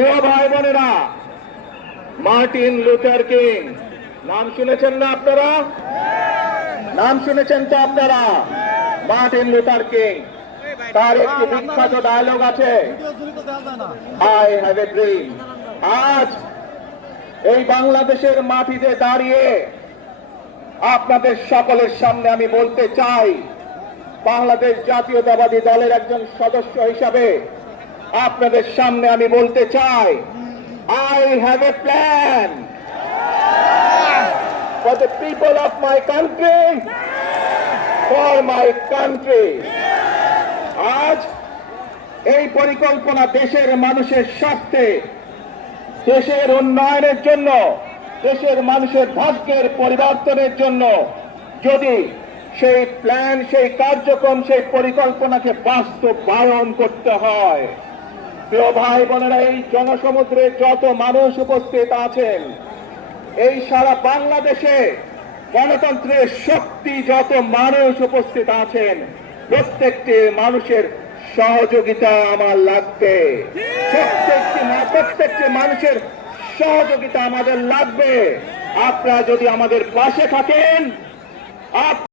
প্রিয় ভাই বোনেরা, মার্টিন লুথার কিং নাম শুনেছেন না আপনারা? নাম শুনেছেন তো আপনারা? মার্টিন লুথার কিং, তার একটি বিখ্যাত ডায়লগ আছে, আই হ্যাভ এ ড্রিম। আজ এই বাংলাদেশের মাটিতে দাঁড়িয়ে আপনাদের সকলের সামনে আমি বলতে চাই, বাংলাদেশ জাতীয়তাবাদী দলের একজন সদস্য হিসাবে আপনাদের সামনে আমি বলতে চাই, I have a plan for the people of my country, for my country. আজ এই পরিকল্পনা দেশের মানুষের স্বার্থে, দেশের উন্নয়নের জন্য, দেশের মানুষের ভাগ্যের পরিবর্তনের জন্য যদি সেই প্ল্যান, সেই কার্যক্রম, সেই পরিকল্পনাকে বাস্তবায়ন করতে হয়, প্রিয় ভাই বোনেরা, এই জনসমুদ্রে যত মানুষ উপস্থিত আছেন, এই সারা বাংলাদেশে গণতন্ত্রের শক্তি যত মানুষ উপস্থিত আছেন, প্রত্যেকটি মানুষের সহযোগিতা আমার লাগবে। প্রত্যেকটি মানুষের সহযোগিতা আমাদের লাগবে। আপনারা যদি আমাদের পাশে থাকেন,